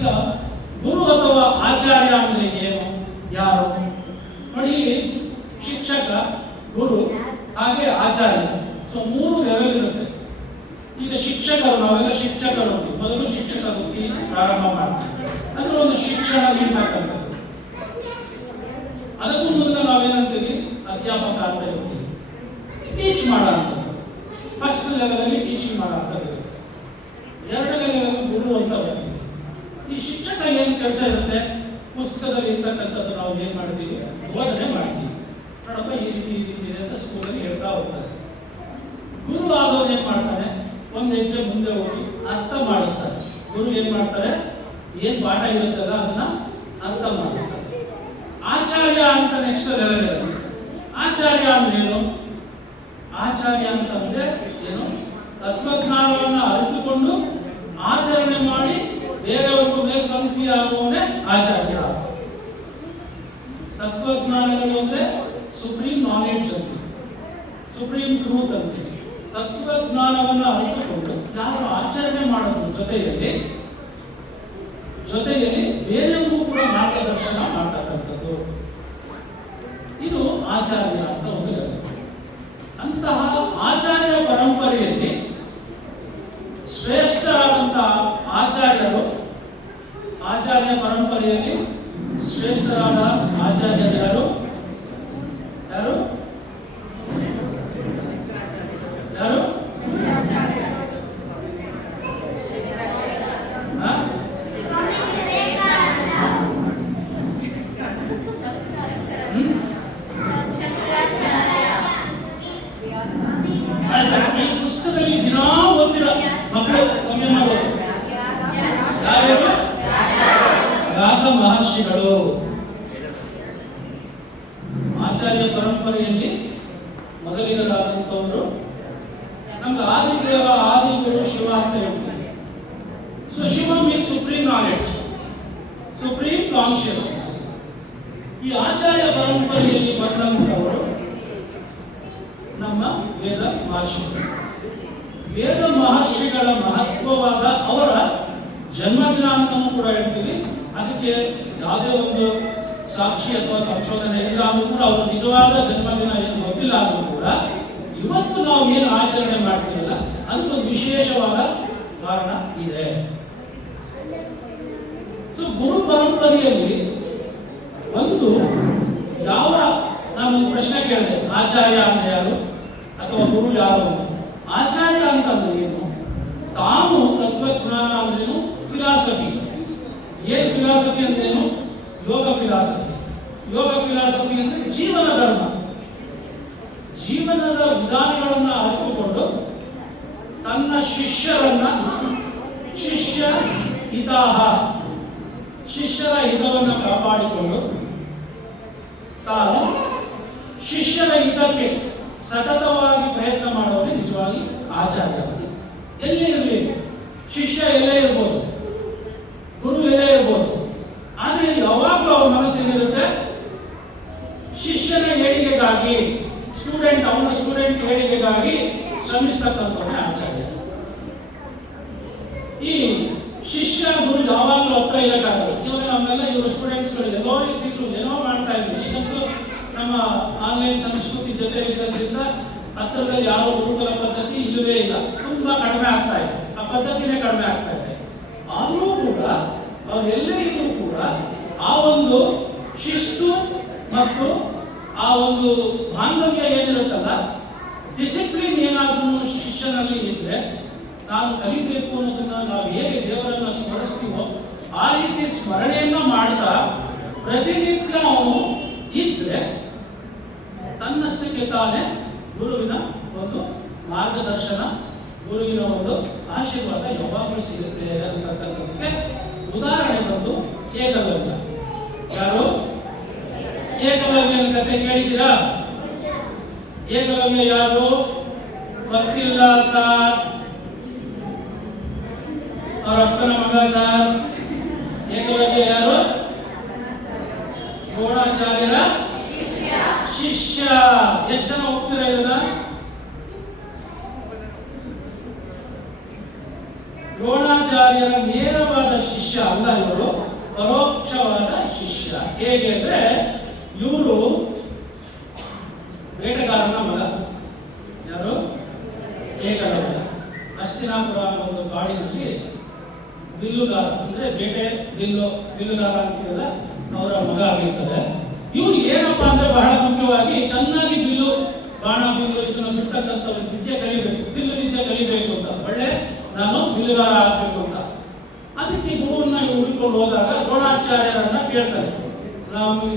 ಈಗ ಗುರು ಅಥವಾ ಆಚಾರ್ಯ ಅಂದ್ರೆ ಏನು, ಯಾರು ನೋಡಿ. ಇಲ್ಲಿ ಶಿಕ್ಷಕ, ಗುರು ಹಾಗೆ ಆಚಾರ್ಯ. ಸೊ 3 ಲೆವೆಲ್ ಇರುತ್ತೆ. ಈಗ ಶಿಕ್ಷಕರು, ನಾವೆಲ್ಲ ಶಿಕ್ಷಕರು ಮೊದಲು ಶಿಕ್ಷಕ ವೃತ್ತಿ ಪ್ರಾರಂಭ ಮಾಡ್ತೀವಿ. ಅಂದ್ರೆ ಒಂದು ಶಿಕ್ಷಣ ನೀಡ್ತಕ್ಕಂಥದ್ದು. ಅದಕ್ಕೂ ಮುಂದೆ ನಾವೇನಂತೀವಿ, ಅಧ್ಯಾಪಕ ಅಂತ ಇರ್ತೀವಿ. ಟೀಚ್ ಮಾಡೋಂಥದ್ದು ಫಸ್ಟ್ ಲೆವೆಲ್ ಅಲ್ಲಿ ಟೀಚಿಂಗ್ ಮಾಡೋಂಥದ್ದು. 2ನೇ ಲೆವೆಲ್ ಗುರು ಅಂತ ಬರ್ತೀವಿ. ಈ ಶಿಕ್ಷಕ ಏನ್ ಕೆಲಸ ಇರುತ್ತೆ, ಪುಸ್ತಕದಲ್ಲಿ ಇರ್ತಕ್ಕಂಥದ್ದು ನಾವು ಏನ್ ಮಾಡ್ತೀವಿ, ಬೋಧನೆ ಮಾಡ್ತೀವಿ. ನೋಡಪ್ಪ ಈ ರೀತಿ ಇದೆ ಅಂತ ಸ್ಕೂಲಲ್ಲಿ ಹೇಳ್ತಾ ಹೋಗ್ತಾರೆ. ಗುರು ಆದವ್ರು ಏನ್ ಮಾಡ್ತಾರೆ, ಒಂದ್ ಹೆಜ್ಜೆ ಮುಂದೆ ಹೋಗಿ ಅರ್ಥ ಮಾಡಿಸ್ತಾರೆ. ಗುರು ಏನ್ ಮಾಡ್ತಾರೆ, ಏನ್ ಪಾಠ ಇರುತ್ತಲ್ಲ ಅದನ್ನ ಅರ್ಥ ಮಾಡಿಸ್ತಾರೆ. ಆಚಾರ್ಯ ಅಂತ ನೆಕ್ಸ್ಟ್ ಲೆವೆಲ್ ಇರುತ್ತೆ. ಆಚಾರ್ಯ ಅಂದ್ರೆ ಏನು, ಆಚಾರ್ಯ ಅಂತಂದ್ರೆ ಏನು, ತತ್ವಜ್ಞಾನವನ್ನ ಅರಿತುಕೊಂಡು ಆಚರಣೆ ಮಾಡಿ ಬೇರೆಯವ್ರಿಗೂ ಮೇಲ್ಪಂಕ್ತಿ ಆಗುವವನೇ ಆಚಾರ್ಯ. ತತ್ವಜ್ಞಾನಗಳು ಅಂದ್ರೆ ಸುಪ್ರೀಂ ನಾಲೆಡ್ಜ್ ಅಂತ, ಸುಪ್ರೀಂ ಟ್ರೂತ್ ಅಂತೀವಿ. ತತ್ವಜ್ಞಾನವನ್ನ ಅರಿತುಕೊಂಡು ಯಾರು ಆಚರಣೆ ಮಾಡೋದ್ರ ಜೊತೆಯಲ್ಲಿ ಬೇರೆಯವ್ರಿಗೂ ಕೂಡ ಮಾರ್ಗದರ್ಶನ ಮಾಡ್ತಕ್ಕಂಥದ್ದು, ಇದು ಆಚಾರ್ಯ ಅಂತ ಒಂದು ಲೆವೆಲ್. ಅಂತಹ ಆಚಾರ್ಯ ಪರಂಪರೆಯಲ್ಲಿ ಶ್ರೇಷ್ಠರಾದಂತಹ ಆಚಾರ್ಯರು, ಆಚಾರ್ಯ ಪರಂಪರೆಯಲ್ಲಿ ಶ್ರೇಷ್ಠರಾದ ಆಚಾರ್ಯರು ಯಾರು ಯಾರು ಯಾರು ಈ ಪುಸ್ತಕದಲ್ಲಿ ದಿನಾ ಓದ್ತಿರೋ ಮಕ್ಕಳು ಸಮಯ ಮಾಡೋದು ಯಾರು, ವ್ಯಾಸ ಮಹರ್ಷಿಗಳು. ಆಚಾರ್ಯ ಪರಂಪರೆಯಲ್ಲಿ ಮೊದಲಿಗರಾದಂಥವರು ನಮ್ಗೆ ಆದಿದೇವ ಆದಿಗುರು ಶಿವ ಅಂತ ಹೇಳ್ತಾರೆ. So Shiva means supreme knowledge, supreme consciousness. ಈ ಆಚಾರ್ಯ ಪರಂಪರೆಯಲ್ಲಿ ಬಂದಂಥವರು ನಮ್ಮ ವೇದ ಮಹರ್ಷಿಗಳು. ವೇದ ಮಹರ್ಷಿಗಳ ಮಹತ್ವವಾದ ಅವರ ಜನ್ಮದಿನ ಅಂತಲೂ ಕೂಡ ಹೇಳ್ತೀವಿ. ಅದಕ್ಕೆ ಯಾವುದೇ ಒಂದು ಸಾಕ್ಷಿ ಅಥವಾ ಸಂಶೋಧನೆ ಇಲ್ಲ ಅಂದ್ರೂ ಕೂಡ ಅವರ ನಿಜವಾದ ಜನ್ಮದಿನ ಏನು ಗೊತ್ತಿಲ್ಲ ಅಂದ್ರೂ ಕೂಡ ಇವತ್ತು ನಾವು ಏನು ಆಚರಣೆ ಮಾಡ್ತೀವಲ್ಲ ಅದಕ್ಕೊಂದು ವಿಶೇಷವಾದ ಕಾರಣ ಇದೆ. ಸೊ ಗುರು ಪರಂಪರೆಯಲ್ಲಿ ಒಂದು ಯಾವ, ನಾನೊಂದು ಪ್ರಶ್ನೆ ಕೇಳಿದೆ, ಆಚಾರ್ಯ ಅಂದ್ರೆ ಯಾರು ಅಥವಾ ಗುರು ಯಾರು ಅಂತ. ಆಚಾರ್ಯ ಅಂತಂದ್ರೆ ಏನು, ತಾನು ತತ್ವಜ್ಞಾನ ಅಂದ್ರೇನು, ಫಿಲಾಸಫಿ. ಏನ್ ಫಿಲಾಸಫಿ ಅಂದ್ರೇನು, ಯೋಗ ಫಿಲಾಸಫಿ. ಯೋಗ ಫಿಲಾಸಫಿ ಅಂದ್ರೆ ಜೀವನ ಧರ್ಮ, ಜೀವನದ ವಿಧಾನಗಳನ್ನ ಅರಿತುಕೊಂಡು ತನ್ನ ಶಿಷ್ಯರನ್ನ, ಶಿಷ್ಯ ಹಿತಾಹ, ಶಿಷ್ಯರ ಹಿತವನ್ನು ಕಾಪಾಡಿಕೊಂಡು ತಾನು ಶಿಷ್ಯರ ಹಿತಕ್ಕೆ ಸತತವಾಗಿ ಪ್ರಯತ್ನ ಮಾಡೋದೇ ನಿಜವಾಗಿ ಆಚಾರ್ಯ. ಎಲ್ಲಿ ಇರಲಿ, ಶಿಷ್ಯ ಎಲ್ಲೇ ಇರ್ಬೋದು, ಗುರು ಎಲ್ಲೇ ಇರ್ಬೋದು, ಆದ್ರೆ ಯಾವಾಗಲೂ ಅವ್ರ ಮನಸ್ಸಿನಿರುತ್ತೆ ಶಿಷ್ಯನ ಏಳಿಗೆಗಾಗಿ, ಅವನ ಸ್ಟೂಡೆಂಟ್ ಏಳಿಗೆಗಾಗಿ ಶ್ರಮಿಸ್ತಕ್ಕಂಥವನೇ ಆಚಾರ್ಯ. ಈ ಶಿಷ್ಯ ಗುರು ಯಾವಾಗಲೂ ಹತ್ರ ಇರಕ್ಕಾಗಲ್ಲ. ಇವಾಗ ನಮ್ಮೆಲ್ಲ ಇವರು ಸ್ಟೂಡೆಂಟ್ಸ್ಗಳು ಎಲ್ಲೋ ಇರ್ತಿದ್ರು, ಏನೋ ಮಾಡ್ತಾ ಇದ್ವಿ. ಈಗಂತೂ ನಮ್ಮ ಆನ್ಲೈನ್ ಸಂಸ್ಕೃತಿ ಜೊತೆ ಇರೋದ್ರಿಂದ ಹತ್ತಿರದಲ್ಲಿ ಯಾವ ಗುರುಗಳ ಪದ್ಧತಿ ಇಲ್ಲವೇ ಇಲ್ಲ, ತುಂಬಾ ಕಡಿಮೆ ಆಗ್ತಾ ಇದೆ, ಆ ಪದ್ಧತಿನೇ ಕಡಿಮೆ ಆಗ್ತಾ ಇದೆ. ಆದರೂ ಕೂಡ ಅವ್ರು ಎಲ್ಲೇ ಇದ್ರೂ ಕೂಡ ಆ ಒಂದು ಶಿಸ್ತು ಮತ್ತು ಆ ಒಂದು ಬಾಂಧವ್ಯ ಏನಿರುತ್ತಲ್ಲ, ಡಿಸಿಪ್ಲಿನ್ ಏನಾದ್ರೂ ಶಿಷ್ಯನಲ್ಲಿ ಇದ್ರೆ, ನಾನು ಕಲಿಬೇಕು ಅನ್ನೋದನ್ನ ನಾವು ಹೇಗೆ ದೇವರನ್ನ ಸ್ಮರಿಸ್ತೀವೋ ಆ ರೀತಿ ಸ್ಮರಣೆಯನ್ನ ಮಾಡ್ತಾ ಪ್ರತಿನಿತ್ಯ ಅವನು ಇದ್ರೆ ತನ್ನಷ್ಟಕ್ಕೆ ತಾನೇ ಗುರುವಿನ ಒಂದು ಮಾರ್ಗದರ್ಶನ, ಗುರುವಿನ ಒಂದು ಆಶೀರ್ವಾದ ಯಾವಾಗಲೂ ಸಿಗುತ್ತೆ ಅಂತಕ್ಕಂಥದ್ದಕ್ಕೆ ಉದಾಹರಣೆ ಬಂದು ಏಕಲವ್ಯ. ಯಾರು ಏಕಲವ್ಯನ ಕಥೆ ಕೇಳಿದ್ದೀರಾ? ಏಕಲವ್ಯ ಯಾರು ಗೊತ್ತಿಲ್ಲ ಸಾರ್, ಅವರ ಅಪ್ಪನ ಮಗ ಸಾರ್. ಏಕಲವ್ಯ ಯಾರು? ದ್ರೋಣಾಚಾರ್ಯರ ಶಿಷ್ಯ. ಎಷ್ಟು ಜನ ಹೋಗ್ತೀರಾ ಇದನ್ನ? ದ್ರೋಣಾಚಾರ್ಯರ ನೇರವಾದ ಶಿಷ್ಯ ಅಲ್ಲ, ಇವರು ಪರೋಕ್ಷವಾದ ಶಿಷ್ಯ. ಹೇಗೆ ಅಂದ್ರೆ ಇವರು ಬೇಟೆಗಾರನ ಮಗ. ಯಾರು? ಏಕಲವ್ಯ. ಹಸ್ತಿನಾಪುರ ಒಂದು ಕಾಡಿನಲ್ಲಿ ಬಿಲ್ಲುಗಾರ ಅಂದ್ರೆ ಬಿಲ್ಲುಗಾರ ಅಂತೀವಲ್ಲ, ಅವರ ಮಗ ಆಗಿರ್ತಾರೆ. ಇವ್ರು ಏನಪ್ಪಾ ಅಂದ್ರೆ ಬಹಳ ಮುಖ್ಯವಾಗಿ ಚೆನ್ನಾಗಿ ಬಾಣ ಬಿಲ್ಲು ಇದನ್ನ ಬಿಡ್ತಕ್ಕಂಥ ಒಂದು ವಿದ್ಯೆ ಕಲಿಬೇಕು, ಬಿಲ್ಲು ವಿದ್ಯೆ ಕಲಿಬೇಕು ಅಂತ, ಒಳ್ಳೆ ನಾನು ಬಿಲ್ಲುಗಾರ ಆಗ್ಬೇಕು ಅಂತ. ಅದಕ್ಕೆ ಗುರುವನ್ನ ಹುಡುಕೊಂಡು ಹೋದಾಗ ದ್ರೋಣಾಚಾರ್ಯರನ್ನ ಕೇಳ್ತಾರೆ,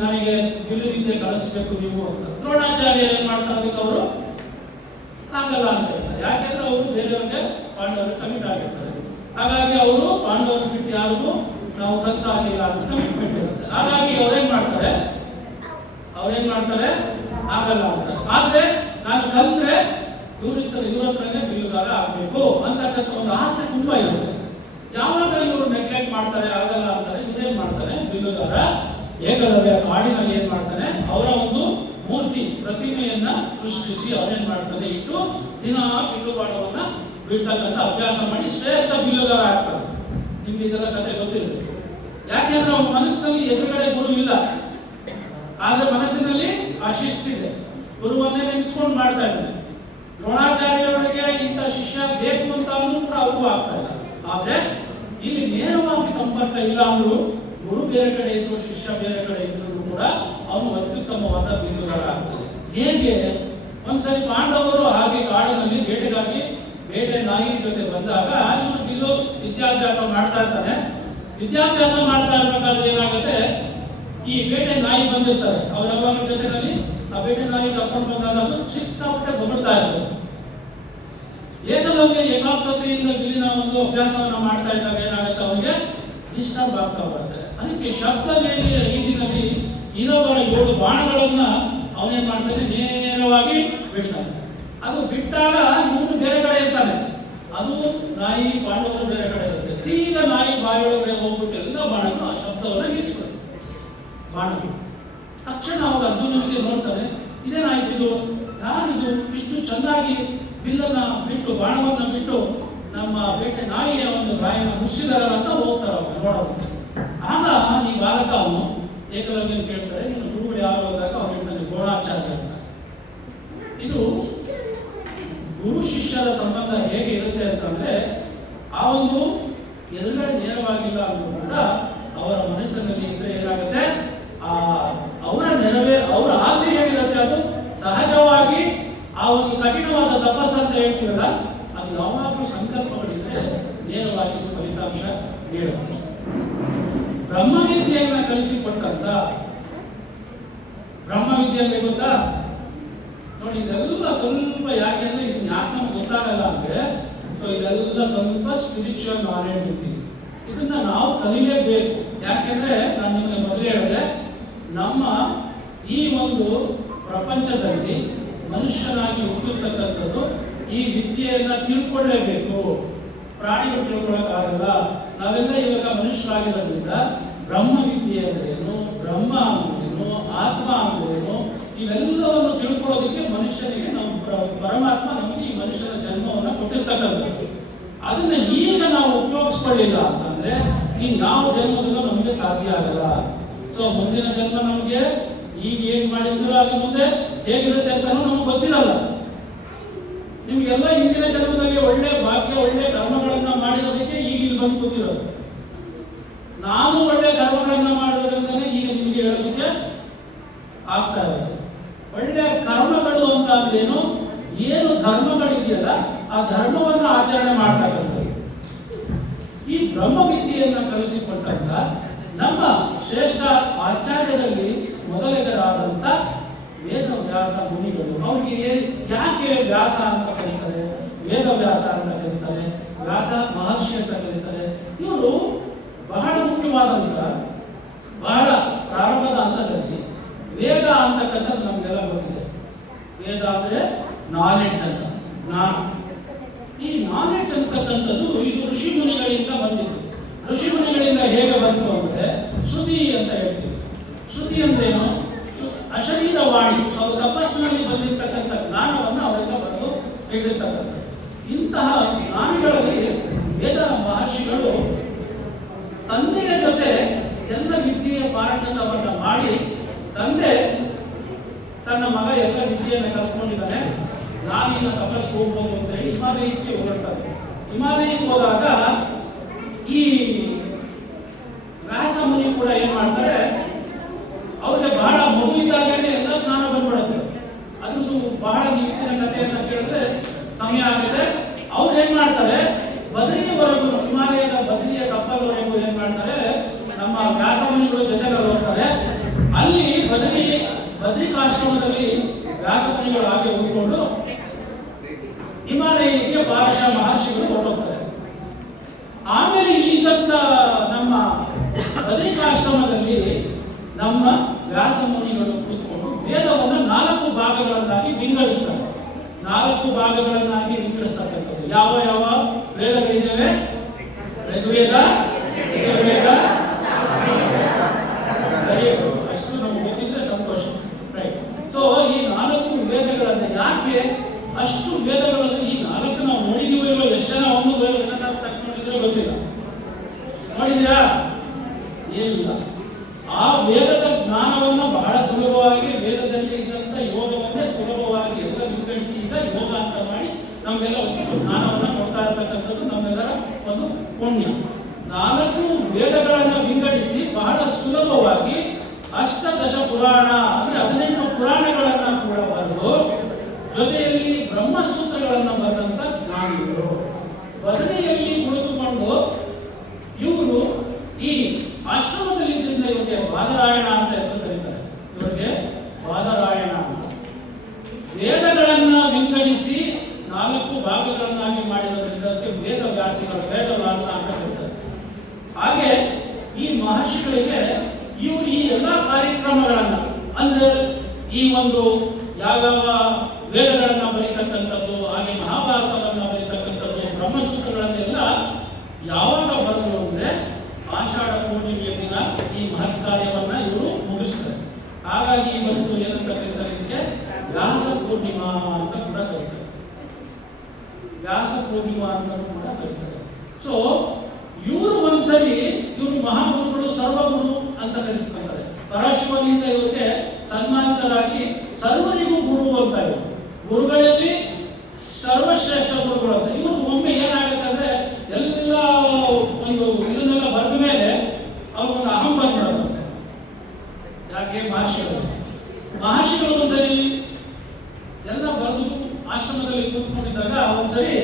ನನಗೆ ಬಿಲ್ಲು ವಿದ್ಯೆ ಕಲಿಸ್ಬೇಕು ನೀವು ಅಂತ. ದ್ರೋಣಾಚಾರ್ಯರು ಏನ್ ಮಾಡ್ತಾರೆ, ಅವರು ಆಗಲ್ಲ ಅಂತ ಹೇಳ್ತಾರೆ. ಯಾಕೆಂದ್ರೆ ಅವರು ಬೇರೆಯವ್ರಿಗೆ ಪಾಂಡವರಿಗೆ ಕಮಿಟ್ ಆಗಿರ್ತಾರೆ. ಹಾಗಾಗಿ ಅವರು ಪಾಂಡವರು ಬಿಟ್ಟು ಯಾರಿಗೂ ನಾವು ಕಲಿಸಾಗಿಲ್ಲ ಅಂತ ಕಮಿಟ್ಮೆಂಟ್ ಇರುತ್ತೆ. ಹಾಗಾಗಿ ಅವ್ರೇನ್ ಮಾಡ್ತಾರೆ ಆಗಲ್ಲ ಅಂತ. ಆದ್ರೆ ನಾನು ಕಲ್ತ್ರೆ ಇವ್ರ ಹತ್ರನೇ ಬಿಲ್ಲುಗಾರ ಆಗ್ಬೇಕು ಅಂತಕ್ಕಂಥ ಒಂದು ಆಸೆ ತುಂಬಾ ಇರುತ್ತೆ. ಯಾವಾಗ ಇವರು ನೆಗ್ಲೆಕ್ಟ್ ಮಾಡ್ತಾರೆ, ಆಗಲ್ಲ ಅಂತಾರೆ, ಇವ್ರೇನ್ ಮಾಡ್ತಾರೆ, ಬಿಲ್ಲುಗಾರ ಏಕಲವ್ಯ ಕಾಡಿನಲ್ಲಿ ಏನ್ ಮಾಡ್ತಾನೆ, ಅವರ ಒಂದು ಮೂರ್ತಿ ಪ್ರತಿಮೆಯನ್ನ ಸೃಷ್ಟಿಸಿ ಅವರೇನ್ ಮಾಡ್ತಾರೆ, ಇಟ್ಟು ದಿನ ಬಿಲ್ಲುಗಾರವನ್ನ ಬಿಡ್ತಕ್ಕಂಥ ಅಭ್ಯಾಸ ಮಾಡಿ ಶ್ರೇಷ್ಠ ಬಿಲ್ಲುಗಾರ ಆಗ್ತಾರೆ. ನಿಮ್ಗೆ ಇದೆಲ್ಲ ಕತೆ ಗೊತ್ತಿರಬೇಕು. ಯಾಕೆಂದ್ರೆ ಅವ್ರ ಮನಸ್ಸಿನಲ್ಲಿ ಎದುರುಗಡೆ ಗುರು ಇಲ್ಲ, ಆದ್ರೆ ಮನಸ್ಸಿನಲ್ಲಿ ಆ ಶಿಸ್ತಿದೆ. ಗುರುವನ್ನೇ ನೆನೆಸ್ಕೊಂಡು ಮಾಡ್ತಾ ಇದ್ದಾರೆ. ದ್ರೋಣಾಚಾರ್ಯವರಿಗೆ ಇಂಥ ಶಿಷ್ಯ ಬೇಕು ಅಂತ ಅಂದ್ರೂ ಕೂಡ ಅವ್ರಿಗೂ ಆಗ್ತಾ ಇಲ್ಲ. ಆದ್ರೆ ಇಲ್ಲಿ ನೇರವಾಗಿ ಸಂಪರ್ಕ ಇಲ್ಲ ಅಂದ್ರು, ಗುರು ಬೇರೆ ಕಡೆ ಇದ್ರು, ಶಿಷ್ಯ ಬೇರೆ ಕಡೆ ಇದ್ರು ಕೂಡ ಅವನು ಅತ್ಯುತ್ತಮವಾದ ಬಿಲ್ಲುಗಾರ ಆಗ್ತದೆ. ಹೇಗೆ ಒಂದ್ಸರಿ ಪಾಂಡವರು ಹಾಗೆ ಕಾಡಿನಲ್ಲಿ ಬೇಟೆ ನಾಯಿ ಜೊತೆ ಬಂದಾಗ ಇವನು ಬಿಲ್ಲು ವಿದ್ಯಾಭ್ಯಾಸ ಮಾಡ್ತಾ ಇರ್ತಾನೆ. ವಿದ್ಯಾಭ್ಯಾಸ ಮಾಡ್ತಾ ಇರ್ಬೇಕಾದ್ರೆ ಏನಾಗುತ್ತೆ, ಈ ಬೇಟೆ ನಾಯಿ ಬಂದಿರ್ತಾರೆ ಅವರ ಜೊತೆನಲ್ಲಿ. ಆ ಬೇಟೆ ನಾಯಿ ಕರ್ಕೊಂಡು ಬಂದಾಗ ಅದು ಸಿಕ್ಕಾಪಟ್ಟೆ ಬೊಗಳ್ತಾ ಇರ್ತದೆ. ಏಕಲವ್ಯ ಏಕಾಗ್ರತೆಯಿಂದ ಬಿಲ್ಲಿನ ಒಂದು ಅಭ್ಯಾಸವನ್ನ ಮಾಡ್ತಾ ಇದ್ದಾಗ ಏನಾಗುತ್ತೆ, ಅವನಿಗೆ ಡಿಸ್ಟರ್ಬ್ ಆಗ್ತಾ ಬರುತ್ತೆ. ಅದಕ್ಕೆ ಶಬ್ದ ವೇದಿಯ ರೀತಿಯಲ್ಲಿ ಇರೋವರ 7 ಬಾಣಗಳನ್ನ ಅವನೇನ್ ಮಾಡ್ತಾನೆ, ನೇರವಾಗಿ ಬಿಡ್ತಾನೆ. ಅದು ಬಿಟ್ಟಾಗ ಇವನು ಬೇರೆ ಕಡೆ ಇರ್ತಾನೆ, ಅದು ನಾಯಿ ಪಾಂಡವರು ಬೇರೆ ಕಡೆ ಇರುತ್ತೆ. ಸೀದಾ ನಾಯಿ ಬಾಯಿಯೊಳಗಡೆ ಹೋಗ್ಬಿಟ್ಟು ಎಲ್ಲ ಬಾಣಗಳು ಆ ಶಬ್ದವನ್ನ ನಿಲ್ಲಿಸ್ಕೊಳ್ತಾರೆ. ಬಾಣಗಳು ತಕ್ಷಣ ಅವಾಗ ಅರ್ಜುನನಿಗೆ ನೋಡ್ತಾರೆ, ಇದೇನಾಯ್ತಿದು, ಯಾರಿದು ಇಷ್ಟು ಚೆನ್ನಾಗಿ ಬಿಲ್ಲನ್ನ ಬಿಟ್ಟು ಬಾಣವನ್ನ ಬಿಟ್ಟು ನಮ್ಮ ಬೇಟೆ ನಾಯಿಯ ಒಂದು ಬಾಯಿನ ಮುಚ್ಚಿದಾರ ಅಂತ ಹೋಗ್ತಾರೆ ಅವ್ರು ನೋಡೋದಕ್ಕೆ. ಆಗ ಈ ಬಾಲಕ ಅವನು ಏಕಲವ್ಯ ಕೇಳ್ತಾರೆ, ನೀನು ಗುರುಗಳು ಯಾರು ಹೋದಾಗ ಅವ್ರು ಹೇಳ್ತಾನೆ ದ್ರೋಣಾಚಾರ್ಯ ಅಂತ. ಇದು ಗುರು ಶಿಷ್ಯರ ಸಂಬಂಧ ಹೇಗೆ ಇರುತ್ತೆ ಅಂತಂದ್ರೆ, ಆ ಒಂದು ಎದುರುಗಡೆ ನೇರವಾಗಿಲ್ಲ ಅಂದ್ರೂ ಕೂಡ ಅವರ ಮನಸ್ಸಿನಲ್ಲಿ ಇದ್ರೆ ಏನಾಗುತ್ತೆ, ಅವರ ಆಸೆ ಏನಿರುತ್ತೆ ಅದು ಸಹಜವಾಗಿ ಆ ಒಂದು ಕಠಿಣವಾದ ತಪಸ್ಸು ಅಂತ ಹೇಳ್ತೀವಲ್ಲ, ಅದು ಯಾವಾಗಲೂ ಸಂಕಲ್ಪಗಳಿದ್ರೆ ನೇರವಾಗಿ ಫಲಿತಾಂಶ ನೀಡುತ್ತೆ. ಬ್ರಹ್ಮವಿದ್ಯೆಯನ್ನ ಕಲಿಸಿಕೊಟ್ಟಂತ ಬ್ರಹ್ಮವಿದ್ಯೆ ಗೊತ್ತಾ ನೋಡಿ, ಇದೆಲ್ಲ ಸ್ವಲ್ಪ ಯಾಕೆ ಅಂದ್ರೆ ಇದು ಯಾಕೆ ನಮ್ಗೆ ಗೊತ್ತಾಗಲ್ಲ ಅಂದ್ರೆ, ಸೊ ಇದೆಲ್ಲ ಸ್ವಲ್ಪ ಸ್ಪಿರಿಚುವಲ್ ನಾಲೆಡ್ಜ್ ಇರ್ತೀವಿ. ಇದನ್ನ ನಾವು ಕಲಿಯಲೇಬೇಕು. ಯಾಕೆಂದ್ರೆ ನಾನು ನಿಮಗೆ ಮೊದಲೇ ಹೇಳಿದೆ, ನಮ್ಮ ಈ ಒಂದು ಪ್ರಪಂಚದಲ್ಲಿ ಮನುಷ್ಯನಾಗಿ ಹುಟ್ಟಿರ್ತಕ್ಕಂಥದ್ದು ಈ ವಿದ್ಯೆಯನ್ನ ತಿಳ್ಕೊಳ್ಳೇಬೇಕು. ಪ್ರಾಣಿಗಳು ತಿಳ್ಕೊಳ್ಳೋಕ್ಕಾಗಲ್ಲ. ನಾವೆಲ್ಲ ಇವಾಗ ಮನುಷ್ಯರಾಗಿರೋದ್ರಿಂದ ಬ್ರಹ್ಮ ವಿದ್ಯೆ ಅಂದ್ರೇನು, ಬ್ರಹ್ಮ ಅಂದ್ರೇನು, ಆತ್ಮ ಅಂದ್ರೇನು, ಇವೆಲ್ಲವನ್ನು ತಿಳ್ಕೊಳ್ಳೋದಕ್ಕೆ ಮನುಷ್ಯನಿಗೆ ನಮ್ಮ ಪರಮಾತ್ಮ ನಮಗೆ ಈ ಮನುಷ್ಯನ ಜನ್ಮವನ್ನು ಕೊಟ್ಟಿರ್ತಕ್ಕಂಥದ್ದು. ಅದನ್ನ ಈಗ ನಾವು ಉಪಯೋಗಿಸ್ಕೊಳ್ಳಿಲ್ಲ ಅಂತಂದ್ರೆ ಯಾವ ಜನ್ಮದಲ್ಲೂ ನಮಗೆ ಸಾಧ್ಯ ಆಗಲ್ಲ. ಸೊ ಮುಂದಿನ ಜನ್ಮ ನಮಗೆ ಈಗ ಏನ್ ಮಾಡಿದ್ರು ಆಗ ಮುಂದೆ ಹೇಗಿರುತ್ತೆ ಅಂತ ನಮ್ಗೆ ಗೊತ್ತಿರಲ್ಲ. ನಿಮ್ಗೆಲ್ಲ ಹಿಂದಿನ ಜನ್ಮದಲ್ಲಿ ಒಳ್ಳೆ ಭಾಗ್ಯ, ಒಳ್ಳೆ ಕರ್ಮಗಳನ್ನ ಮಾಡಿರೋದಕ್ಕೆ ಈಗ ಇಲ್ಲಿ ಬಂದು ಕೂತಿರೋದು. ನಾನು ಒಳ್ಳೆ ಕರ್ಮಗಳನ್ನ ಮಾಡೋದ್ರಿಂದನೇ ಈಗ ನಿಮ್ಗೆ ಹೇಳೋದಕ್ಕೆ ಆಗ್ತಾ ಇರೋದು. ಒಳ್ಳೆ ಕರ್ಮಗಳು ಅಂತ ಅಂದ್ರೇನು, ಏನು ಧರ್ಮಗಳಿದೆಯಲ್ಲ ಆ ಧರ್ಮವನ್ನ ಆಚರಣೆ ಮಾಡ್ತಕ್ಕಂಥದ್ದು. ಈ ಬ್ರಹ್ಮವಿದ್ಯೆಯನ್ನ ಕಲಿಸಿಕೊಟ್ಟಂತ ನಮ್ಮ ಶ್ರೇಷ್ಠ ಆಚಾರ್ಯರಲ್ಲಿ ಮೊದಲಿಗರಾದಂತ ವೇದವ್ಯಾಸ ಮುನಿಗಳು. ಅವರಿಗೆ ಯಾಕೆ ವ್ಯಾಸ ಅಂತ ಕರೀತಾರೆ, ವೇದವ್ಯಾಸ ಅಂತ ಕರೀತಾರೆ, ವ್ಯಾಸ ಮಹರ್ಷಿ ಅಂತ ಕರೀತಾರೆ? ಇವರು ಬಹಳ ಮುಖ್ಯವಾದಂತ, ಬಹಳ ಪ್ರಾರಂಭದ ಹಂತದಲ್ಲಿ ವೇದ ಅಂತಕ್ಕಂಥದ್ದು ನಮಗೆಲ್ಲ ಗೊತ್ತಿದೆ. ವೇದ ಅಂದ್ರೆ ನಾಲೆಡ್ಜ್ ಅಂತ, ಜ್ಞಾನ. ಈ ನಾಲೆಡ್ಜ್ ಅಂತಕ್ಕಂಥದ್ದು ಇದು ಋಷಿ ಮುನಿಗಳಿಂದ ಬಂದಿದ್ದು. ಋಷಿ ಮುನಿಗಳಿಂದ ಹೇಗೆ ಬಂತು ಅಂದ್ರೆ ಶ್ರುತಿ ಅಂತ ಹೇಳ್ತೀವಿ. ಶ್ರುತಿ ಅಂದ್ರೇನು? ಅಶರೀರ ವಾಣಿ. ಅವರು ತಪಸ್ಸಿನಲ್ಲಿ ಬಂದಿರತಕ್ಕಂಥ ಜ್ಞಾನವನ್ನು ಅವರೆಲ್ಲ ಬಂದು ಹೇಳಿರ್ತಕ್ಕಂಥ ಇಂತಹ ಜ್ಞಾನಿಗಳಲ್ಲಿ ವೇದ ಮಹರ್ಷಿಗಳು ತಂದೆಯ ಜೊತೆ ಎಲ್ಲ ವಿದ್ಯೆಯ ಪಾಠವನ್ನ ಮಾಡಿ ತಂದೆ ತನ್ನ ಮಗ ಎಲ್ಲ ವಿದ್ಯೆಯನ್ನು ಕಲ್ತ್ಕೊಂಡಿದ್ದಾನೆ, ನಾನಿನ್ನ ತಪಸ್ಸು ಹೋಗ್ಬೋದು ಅಂತ ಹೇಳಿ ಹಿಮಾಲಯಕ್ಕೆ ಹೊರಡ್ತಾರೆ. ಹಿಮಾಲಯಕ್ಕೆ ಹೋದಾಗ ಈ ವ್ಯಾಸ ಮುನಿ ಕೂಡ ಏನ್ ಮಾಡ್ತಾರೆ, ಅವ್ರಿಗೆ ಬಹಳ ಮಗುವಿದ್ದಾಗಲೇ ಎಲ್ಲ ಜ್ಞಾನ ಬಂದ್ಬಿಡುತ್ತೆ. ಅದು ಬಹಳ ನಿಮಿತ್ತಿನ ಕಥೆಯನ್ನ ಕೇಳಿದ್ರೆ ಸಮಯ ಆಗಿದೆ. ಅವ್ರು ಏನ್ ಮಾಡ್ತಾರೆ, ಬದರಿಯವರೆಗೂ ಹಿಮಾಲಯದ ಬದರಿಯ ಕಪ್ಪಲ್ವರೆಗೂ ಏನ್ ಮಾಡ್ತಾರೆ, ನಮ್ಮ ವ್ಯಾಸ ಮುನಿಗಳು ಜೊತೆಗೆ ಹೋಗ್ತಾರೆ. ಅಲ್ಲಿ ಬದರಿಕಾಶ್ರಮದಲ್ಲಿ ವ್ಯಾಸ ಮುನಿಗಳು ಹಾಗೆ ಉಳ್ಕೊಂಡು ಹಿಮಾಲಯಕ್ಕೆ ಭಾರತ ಮಹರ್ಷಿಗಳು ಹೊರಟೋಗ್ತಾರೆ. ಆಮೇಲೆ ಇಲ್ಲಿದ್ದಂತ ನಮ್ಮ ಬದರಿಕಾಶ್ರಮದಲ್ಲಿ ನಮ್ಮ ವ್ಯಾಸ ಮುನಿಗಳು ಕೂತ್ಕೊಂಡು ವೇದವನ್ನು 4 ಭಾಗಗಳನ್ನಾಗಿ ವಿಂಗಡಿಸ್ತಾರೆ. 4 ಭಾಗಗಳನ್ನಾಗಿ ವಿಂಗಡಿಸ್ತಕ್ಕಂಥದ್ದು ಯಾವ ಯಾವ ವೇದಗಳಿದ್ದಾವೆ? ಋಗ್ವೇದ, ಯಜುರ್ವೇದ, ಅಷ್ಟು ನಮ್ಗೆ ಗೊತ್ತಿದ್ರೆ ಸಂತೋಷ, ರೈಟ್. ಸೊ ಈ 4 ವೇದಗಳನ್ನ ಯಾಕೆ ಅಷ್ಟು ವೇದಗಳನ್ನು ಈ 4 ನಾವು ನೋಡಿದೀವೋ ಇಲ್ಲೋ, ಎಷ್ಟು ಜನ ಒಂದು ವೇದವನ್ನು ತಗೊಂಡಿದ್ರೆ ಗೊತ್ತಿಲ್ಲ. ನೋಡಿದ್ರಾ? ಇಲ್ಲ. ಆ ವೇದದ ಜ್ಞಾನವನ್ನ ಬಹಳ ಸುಲಭವಾಗಿ ವೇದದಲ್ಲಿ ಇದ್ದಂತ ಯೋಗವನ್ನೇ ಸುಲಭವಾಗಿ ಎಲ್ಲ ವಿಂಗಡಿಸಿ ಈಗ ಯೋಗ ಅಂತ ಮಾಡಿ ನಮ್ಗೆಲ್ಲ ಒಂದು ಜ್ಞಾನವನ್ನ ಕೊಡ್ತಾ ಇರತಕ್ಕಂಥದ್ದು ನಮ್ಮೆಲ್ಲರ ಒಂದು ಪುಣ್ಯ. 4 ವೇದಗಳನ್ನ ವಿಂಗಡಿಸಿ ಬಹಳ ಸುಲಭವಾಗಿ ಅಷ್ಟದಶ ಪುರಾಣ ಅಂದ್ರೆ 18 ಪುರಾಣಗಳನ್ನ ಕೂಡ ಬರೆದು ಜೊತೆಯಲ್ಲಿ ಬ್ರಹ್ಮಸೂತ್ರಗಳನ್ನ ಬರೆದಂತ ಜ್ಞಾನಿಗಳು. ಬದನೆಯಲ್ಲಿ ಕುಳಿತುಕೊಂಡು ಇವರು ಈ ಆಶ್ರಮದಲ್ಲಿ ಇದ್ರಿಂದ ಇವರಿಗೆ ಬಾದರಾಯಣ ಅಂತ ಹೆಸರು ಕರೀತಾರೆ. ಇವರಿಗೆ ಬಾದರಾಯಣ ಅಂತ. ವೇದಗಳನ್ನ ವಿಂಗಡಿಸಿ 4 ಭಾಗಗಳನ್ನಾಗಿ ಮಾಡಿರೋದ್ರಿಂದ ವೇದ ವ್ಯಾಸಿಗಳು, ವೇದ ವ್ಯಾಸ ಅಂತ ಕರೀತಾರೆ. ಹಾಗೆ ಈ ಮಹರ್ಷಿಗಳಿಗೆ ಇವರು ಈ ಎಲ್ಲಾ ಕಾರ್ಯಕ್ರಮಗಳನ್ನ ಅಂದ್ರೆ ಈ ಒಂದು ಯಾವ್ಯಾವ ವೇದಗಳನ್ನ ಬರೀತಕ್ಕಂಥದ್ದು, ಹಾಗೆ ಮಹಾಭಾರತವನ್ನ ಬರೀತಕ್ಕಂಥದ್ದು, ಬ್ರಹ್ಮಸೂತ್ರಗಳನ್ನೆಲ್ಲ ಯಾವಾಗ ಬರೆದ್ರು ಅಂದ್ರೆ ಆಷಾಢ ಪೂರ್ಣಿಮೆಯ ದಿನ ಈ ಮಹತ್ ಕಾರ್ಯವನ್ನ ಇವರು ಮುಗಿಸ್ತಾರೆ. ಹಾಗಾಗಿ ಇವತ್ತು ಏನಂತ ಕರೀತಾರೆ, ಇದಕ್ಕೆ ವ್ಯಾಸ ಪೂರ್ಣಿಮಾ ಅಂತ ಕೂಡ ಕರೀತಾರೆ. ವ್ಯಾಸ ಪೂರ್ಣಿಮಾ ಅಂತ ಕೂಡ ಕರೀತಾರೆ. ಸೊ ಇವರು ಒಂದ್ಸರಿ ಇವರು ಮಹಾಗುರುಗಳು, ಸರ್ವಗುರು ಅಂತ ಕರೆಸ್ತಾರೆ. ಪರಶಿವನಿಂದ ಇವರಿಗೆ ಸನ್ಮಾನಿತರಾಗಿ ಸರ್ವರಿಗೂ ಗುರು ಅಂತ ಇವರು. ಗುರುಗಳಲ್ಲಿ ಸರ್ವಶ್ರೇಷ್ಠ ಗುರುಗಳು ಅಂತ. ಇವರು ಒಮ್ಮೆ ಏನಾಗುತ್ತೆ ಅಂದ್ರೆ ಎಲ್ಲ ಒಂದು ಇದನ್ನೆಲ್ಲ ಬರೆದ ಮೇಲೆ ಅವ್ರಿಗೊಂದು ಅಹಂ ಬಂದ್ಬಿಡೋದಂತೆ. ಯಾಕೆ? ಮಹರ್ಷಿಗಳು ಒಂದ್ಸರಿ ಎಲ್ಲ ಬರೆದು ಆಶ್ರಮದಲ್ಲಿ ಕೂತ್ಕೊಂಡಿದ್ದಾಗ ಒಂದ್ಸರಿ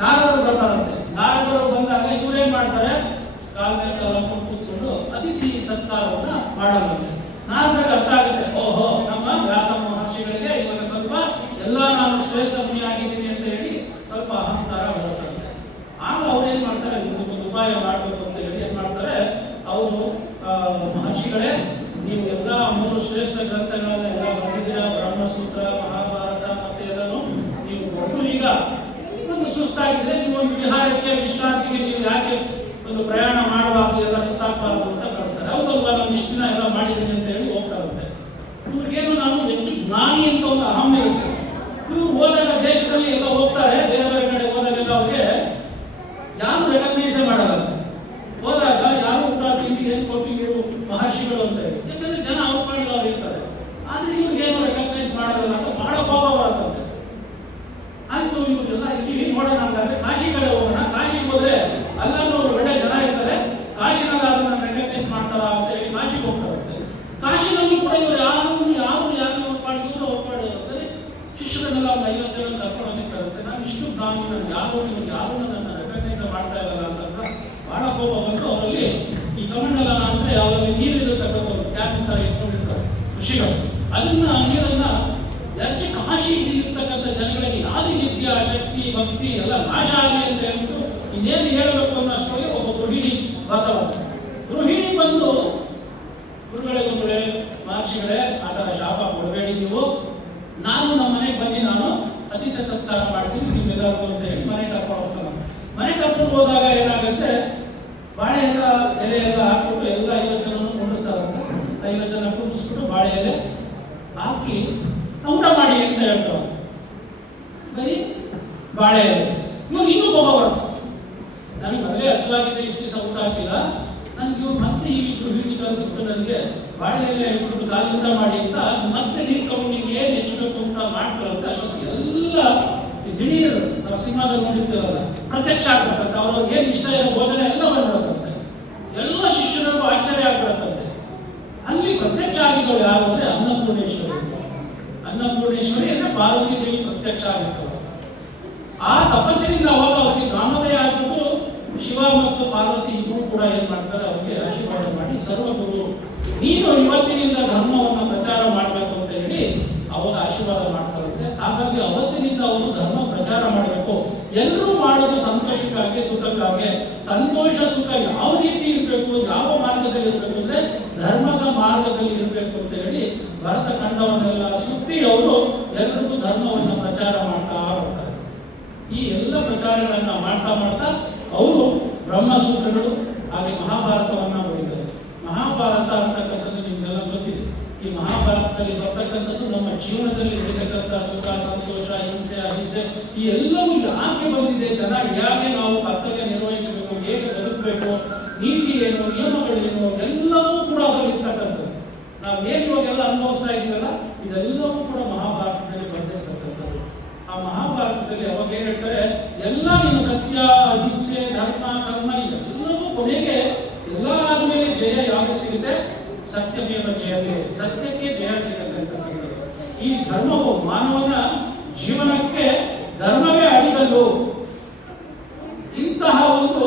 ನಾರದರು ಬರ್ತಾರಂತೆ. ನಾರದರು ಬಂದಾಗ ಇವರೇನ್ ಮಾಡ್ತಾರೆ, ಕಾಲ ಮೇಲೆ ಕಾಲ ಕೂತ್ಕೊಂಡು ಅತಿಥಿ ಸತ್ಕಾರವನ್ನ ಮಾಡೋದಂತೆ. ನಾರದಾಗ ಅರ್ಥ ಆಗುತ್ತೆ, ಓಹೋ ನಮ್ಮ ವ್ಯಾಸ ಮಹರ್ಷಿಗಳಿಗೆ ಇವಾಗ ಸ್ವಲ್ಪ ಎಲ್ಲ ನಾನು ಶ್ರೇಷ್ಠ ಮುನಿ ಆಗಿದ್ದೀನಿ ಅಂತ ಹೇಳಿ ಸ್ವಲ್ಪ ಅಹಂಕಾರ ಬರುತ್ತದೆ. ಆಗ ಅವ್ರೇನ್ ಮಾಡ್ತಾರೆ, ಒಂದು ಉಪಾಯ ಮಾಡಬೇಕು ಅಂತ ಹೇಳಿ ಏನ್ ಮಾಡ್ತಾರೆ, ಅವರು ಮಹರ್ಷಿಗಳೇ ನೀವು ಎಲ್ಲ 3 ಶ್ರೇಷ್ಠ ಗ್ರಂಥಗಳನ್ನ ಎಲ್ಲ ಬರೆದಿದ್ದೀರಾ, ಬ್ರಹ್ಮಸೂತ್ರ, ಮಹಾಭಾರತ ಮತ್ತೆ ಎಲ್ಲಾನು ನೀವು ಬರೆದು ಈಗ ಒಂದು ಸುಸ್ತಾಗಿದ್ರೆ ನೀವು ಒಂದು ವಿಹಾರಕ್ಕೆ ವಿಶ್ರಾಂತಿಗೆ ನೀವು ಯಾಕೆ ಒಂದು ಪ್ರಯಾಣ ಮಾಡಬಾರ್ದು, ಎಲ್ಲ ಸುತ್ತಾಕಬಾರ್ದು ಅಂತ ಕಳಿಸ್ತಾರೆ. ಹೌದಲ್ವಾ, ನಾನು ಇಷ್ಟು ದಿನ ಎಲ್ಲ ಮಾಡಿದ್ದೀನಿ ಅಂತ ಹೇಳಿ ಹೋಗ್ತಾರಂತೆ. ಇವ್ರಿಗೇನು ನಾನು ಹೆಚ್ಚು ಜ್ಞಾನಿ ಅಂತ ಒಂದು ಅಹಂ ಇರುತ್ತೆ. ಇವ್ರು ಹೋದಾಗ ದೇಶದಲ್ಲಿ ಎಲ್ಲ ಹೋಗ್ತಾರೆ, ಬೇರೆ ಬೇರೆ ಕಡೆ ಹೋದಾಗೆಲ್ಲ ಅವ್ರಿಗೆ ಯಾರು ರೆಕಗ್ನೈಸ್ ಮಾಡಲ್ಲಂತೆ. ಹೋದಾಗ ಯಾರು ಊಟ ತಿಂಡಿ ಏನ್ ಕೊಟ್ಟು ಇವರು ಮಹರ್ಷಿಗಳು ಅಂತ ಹೇಳಿ, ಯಾಕಂದ್ರೆ ಜನ ಅವ್ರ ಮಾಡಿ ಅವ್ರು ಇರ್ತಾರೆ. ಆದ್ರೆ ಇವ್ರಿಗೇನು ರೆಕಗ್ನೈಸ್ ಮಾಡಲ್ಲ ಅಂತ ಬಹಳ ಕೋಪ ಬರುತ್ತಂತೆ. ಆಯ್ತು ಇವ್ರಿಗೆಲ್ಲ ಇಲ್ಲಿ ನೋಡೋಣ ಅಂತಾದ್ರೆ ಕಾಶಿ ಕಡೆ ಹೋಗೋಣ. ಕಾಶಿಗೆ ಹೋದ್ರೆ ಅಲ್ಲಾದ್ರೂ ಒಳ್ಳೆ ಜನ ಇರ್ತಾರೆ, ಕಾಶಿನಲ್ಲಿ ಅದನ್ನ ರೆಕಗ್ನೈಸ್ ಮಾಡ್ತಾರ ಅಂತ ಹೇಳಿ ಕಾಶಿಗೆ ಹೋಗ್ತಾರಂತೆ. ಕಾಶಿನಲ್ಲಿ ಕೂಡ ಇವರು ಯಾರು ಮಾಡಿದ್ರು ಅವ್ರು ಮಾಡಿರ್ತಾರೆ. ಶಿಷ್ಯರನ್ನೆಲ್ಲ ಒಂದು 50 ಜನ ಕರ್ಕೊಂಡು ಹೋಗಿರ್ತಾರಂತೆ. ನಾನು ಇಷ್ಟು ಜ್ಞಾನಿ, ನಾನು ಯಾರು ನನ್ನ ರೆಕಗ್ನೈಸ್ ಮಾಡ್ತಾ ಇರಲ್ಲ ಅಂತ ಬಹಳ ಕೋಪ ಬಂದು ಅವರಲ್ಲಿ ಈ ಕಮಂಡಲ ಅಂದ್ರೆ ಅವರಲ್ಲಿ ನೀರಿನ ತಗೊಂಡು ಕ್ಯಾನ್ ತರ ಇಟ್ಕೊಂಡಿರ್ತಾರೆ ಋಷಿಗಳು. ಅದನ್ನ ನೀರನ್ನ ಎರಚಿ ಕಾಶಿ ಇರ್ತಕ್ಕಂಥ ಜನಗಳಿಗೆ ಆದಿ ವಿದ್ಯಾ ಶಕ್ತಿ ಭಕ್ತಿ ಎಲ್ಲ ನಾಶ ಆಗಲಿ ಅಂತ ಹೇಳ್ಬಿಟ್ಟು ಇನ್ನೇನು ಹೇಳಬೇಕು ಅನ್ನೋಷ್ಟೊಳಗೆ ಒಬ್ಬ ಗೃಹಿಣಿ ವಾತಾವರಣ. ಗೃಹಿಣಿ ಬಂದು ಗುರುಗಳೇ ಬಂದ್ರೆ ಮಹರ್ಷಿಗಳೇ ಆ ಥರ ಶಾಪ ಕೊಡಬೇಡಿ ನೀವು, ನಾನು ನಮ್ಮ ಮನೆಗೆ ಬಂದು ನಾನು ಅತಿಥಿ ಸತ್ಕಾರ ಮಾಡ್ತೀನಿ ನಿಮ್ಮೆಲ್ಲರಿಗೂ ಅಂತ ಹೇಳಿ ಮನೆ ಕರ್ಕೊಂಡು ಹೋಗ್ತಾನೆ. ಮನೆ ಕರ್ಕೊಂಡು ಹೋದಾಗ ಏನಾಗುತ್ತೆ, ಬಾಳೆ ಎಲೆ ಎಲ್ಲ ಹಾಕ್ಬಿಟ್ಟು ಎಲ್ಲ 50 ಜನ ಕುಂಡಿಸ್ತಾರಂತೆ. 50 ಜನ ಕುಂಡಿಸ್ಬಿಟ್ಟು ಬಾಳೆ ಎಲೆ ಹಾಕಿ ಊಟ ಮಾಡಿ ಅಂತ ಹೇಳ್ತಾರೆ. ಬರೀ ಬಾಳೆ ಎಲೆ. ಇವಾಗ ಇನ್ನೂ ಕೋಪ ಬರ್ತದೆ, ನನಗೆ ಮೊದಲೇ ಹಸುವಾಗಿದೆ, ಇಷ್ಟು ದಿವಸ ಊಟ ಹಾಕಿಲ್ಲ, ನನಗೆ ಬಾಳೆಯಲ್ಲಿ ಇಟ್ಬಿಟ್ಟು ಊಟ ಮಾಡಿ ಅಂತ ಮತ್ತೆ ನೀರು ತಗೊಂಡು ಏನು ಹೆಚ್ಚಬೇಕು ಅಂತ ಮಾಡ್ತಾರಂತೆ. ಅಷ್ಟೊತ್ತಿಗೆ ಎಲ್ಲ ದಿಢೀರ್ ನಾವು ಸಿನಿಮಾದಲ್ಲಿ ನೋಡಿರ್ತೀರಲ್ಲ ಪ್ರತ್ಯಕ್ಷ ಆಗ್ಬೇಕಂತ ಅವ್ರಿಗೆ ಏನು ಇಷ್ಟ ಇರೋ ಭೋಜನ ಎಲ್ಲ ಬಂದ್ಬಿಡುತ್ತಂತೆ. ಎಲ್ಲ ಶಿಷ್ಯರಿಗೂ ಆಶ್ಚರ್ಯ ಆಗ್ಬಿಡತ್ತಂತೆ. ಅಲ್ಲಿ ಪ್ರತ್ಯಕ್ಷ ಆಗಿದ್ದವು ಯಾರು ಅಂದ್ರೆ ಅನ್ನಪೂರ್ಣೇಶ್ವರಿ. ಅನ್ನಪೂರ್ಣೇಶ್ವರಿ ಅಂದ್ರೆ ಪಾರ್ವತಿ ದೇವಿ ಪ್ರತ್ಯಕ್ಷ ಆಗಿತ್ತು. ಆ ತಪಸ್ಸಿನಿಂದ ಅವಾಗ ಅವರಿಗೆ ಜ್ಞಾನೋದಯ ಆಗ್ಬಿಟ್ಟು ಶಿವ ಮತ್ತು ಪಾರ್ವತಿ ಇಬ್ಬರು ಕೂಡ ಏನ್ ಮಾಡ್ತಾರೆ, ಅವರಿಗೆ ಆಶೀರ್ವಾದ ಮಾಡಿ ಸರ್ವಗುರು ನೀನು ಇವತ್ತಿನಿಂದ ಧರ್ಮವನ್ನು ಪ್ರಚಾರ ಮಾಡಬೇಕು ಅಂತ ಹೇಳಿ ಅವಾಗ ಆಶೀರ್ವಾದ ಮಾಡ್ತಾರಂತೆ. ಹಾಗಾಗಿ ಅವತ್ತಿನಿಂದ ಅವರು ಧರ್ಮ ಪ್ರಚಾರ ಮಾಡಬೇಕು. ಎಲ್ಲರೂ ಮಾಡೋದು ಸಂತೋಷಕ್ಕಾಗಿ ಸುಖಕ್ಕಾಗಿ. ಸಂತೋಷ ಸುಖ ಯಾವ ರೀತಿ ಇರಬೇಕು, ಯಾವ ಮಾರ್ಗದಲ್ಲಿ ಇರಬೇಕು ಅಂದ್ರೆ ಧರ್ಮದ ಮಾರ್ಗದಲ್ಲಿ ಇರಬೇಕು ಅಂತ ಹೇಳಿ ಭರತ ಖಂಡವನ್ನೆಲ್ಲ ಸುತ್ತಿ ಅವರು ಎಲ್ಲರಿಗೂ ಧರ್ಮವನ್ನು ಪ್ರಚಾರ ಮಾಡ್ತಾ ಬರ್ತಾರೆ. ಈ ಎಲ್ಲ ಪ್ರಚಾರಗಳನ್ನ ಮಾಡ್ತಾ ಮಾಡ್ತಾ ಅವರು ಬ್ರಹ್ಮಸೂತ್ರಗಳು ಹಾಗೆ ಮಹಾಭಾರತವನ್ನ ಓದಿದ್ದಾರೆ. ಮಹಾಭಾರತ ಅಂತಕ್ಕಂಥದ್ದು ನಿಮ್ಗೆಲ್ಲ ಗೊತ್ತಿದೆ. ಈ ಮಹಾಭಾರತದಲ್ಲಿ ಬರ್ತಕ್ಕಂಥದ್ದು ನಮ್ಮ ಜೀವನದಲ್ಲಿ ನಡೀತಕ್ಕಂಥ ಸುಖ, ಸಂತೋಷ, ಹಿಂಸೆ, ಅಹಿಂಸೆ ಈ ಎಲ್ಲವೂ ಯಾಕೆ ಬಂದಿದೆ, ಚೆನ್ನಾಗಿ ಹೇಗೆ ನಾವು ಕರ್ತವ್ಯ ನಿರ್ವಹಿಸಬೇಕು, ಹೇಗೆ ಬದುಕಬೇಕು, ನೀತಿ ಏನು, ನಿಯಮಗಳೇನು ಎಲ್ಲವೂ ಕೂಡ ಅದರಲ್ಲಿ ಇರ್ತಕ್ಕಂಥದ್ದು. ನಾವು ಹೇಗೆ ಇವಾಗೆಲ್ಲ ಅನುಭವಿಸ್ತಾ ಇದೀವಲ್ಲ ಇದೆಲ್ಲವೂ ಕೂಡ ಮಹಾಭಾರತದಲ್ಲಿ ಬಂದಿರತಕ್ಕಂಥದ್ದು. ಆ ಮಹಾಭಾರತದಲ್ಲಿ ಅವಾಗ ಏನ್ ಹೇಳ್ತಾರೆ, ಎಲ್ಲ ನೀನು ಸತ್ಯ, ಅಹಿಂಸೆ, ಧರ್ಮ, ಕರ್ಮ ಇವೆಲ್ಲವೂ ಕೊನೆಗೆ ಎಲ್ಲ ಆದ್ಮೇಲೆ ಜಯ ಯಾವಾಗ ಸಿಗುತ್ತೆ, ಸತ್ಯಮೇವ ಜಯತೆ, ಸತ್ಯಕ್ಕೆ ಜಯ ಸಿಗುತ್ತೆ ಅಂತಕ್ಕಂಥದ್ದು. ಈ ಧರ್ಮವು ಮಾನವನ ಜೀವನಕ್ಕೆ ಧರ್ಮವೇ ಅಡಿಗಲ್ಲು. ಇಂತಹ ಒಂದು